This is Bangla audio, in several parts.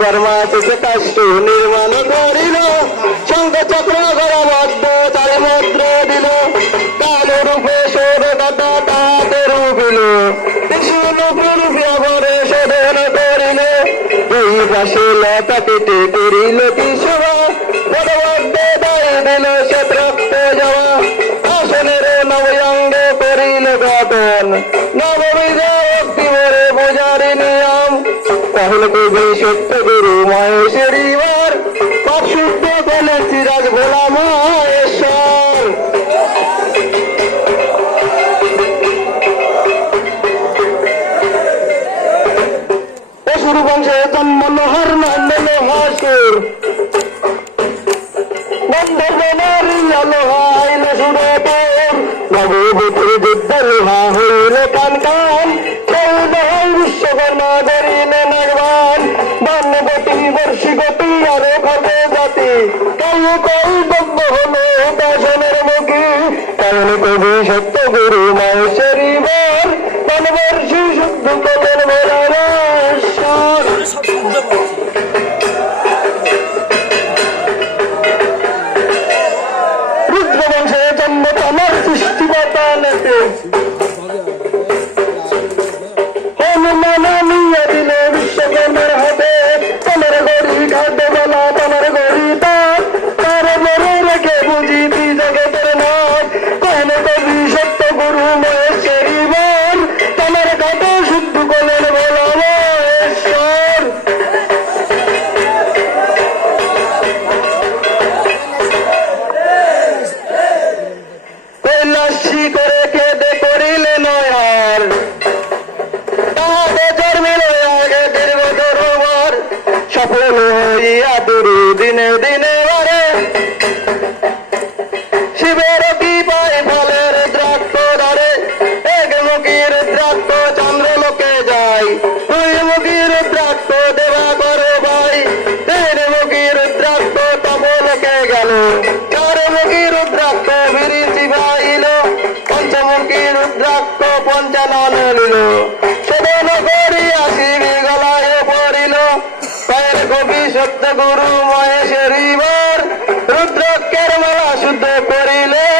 কর্মা থেকে কাষ্ট নির্মাণ করিল শঙ্খ চক্র গরবদ্ধ চারি মুদ্র দিল কালো রূপে সৌর কথা রূপিল নবয়ঙ্গ করিল গঠন তাহলে কবি সত্য গুরু মহেশ্বরীবার পাপ শুদ্ধ বলে সিরাজ ভোলা মহেশ্বর। অসুর বংশে কান কান। চৌদহ বিশ্বকর্মা ধরিলে বান্য গতি, বর্ষি গতি, আরও খতে জাতি। কৌ কৌ বব্য হলো দাসনের মুখী। কারণ কবি সত্য গুরু মহেশ্বরী বর বনবর্ষী শুদ্ধ কলের ভোলারেশ্বর সব রুদ্রবংশে জন্ম তোমার সৃষ্টি বাতানেতে নিল সেদিন শিবি গলায় পড়িল। পায়ের কবি সত্য গুরু মহেশ্বরীবার রুদ্রাক্ষের মালা শুদ্ধ করিলেন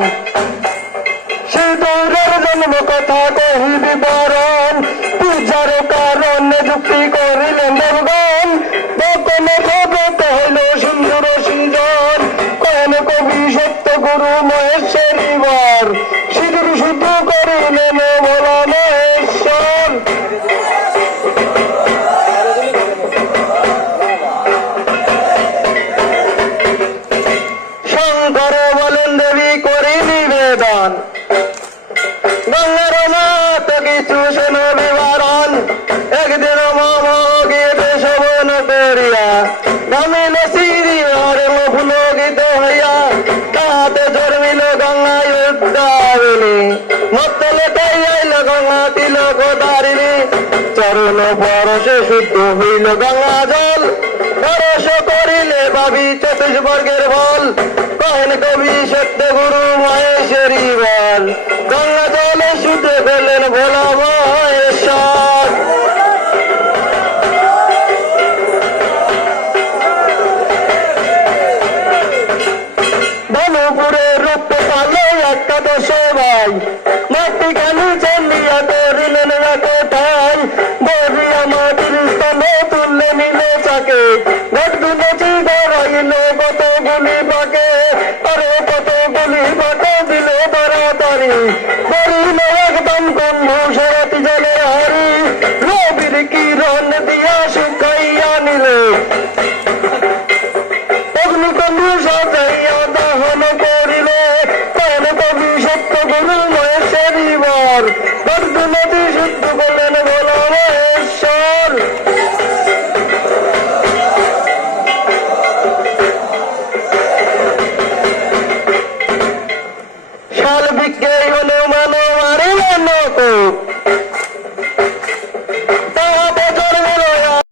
লোচন সিঁদুরের জন্ম কথা কহি বিবরণ পূজার কারণে যুক্তি করিলেন দেবগণ। বকন ভগত কহিল, সিন্দুর সিঞ্জন কেন কবি সত্য গুরু মত্তলে তাই আইল গঙ্গা দিল গোদারিনি চরণ পরশে শুদ্ধ হইল গঙ্গা জল। পরশ করিলে ভাবি চতুষ্বর্গের ফল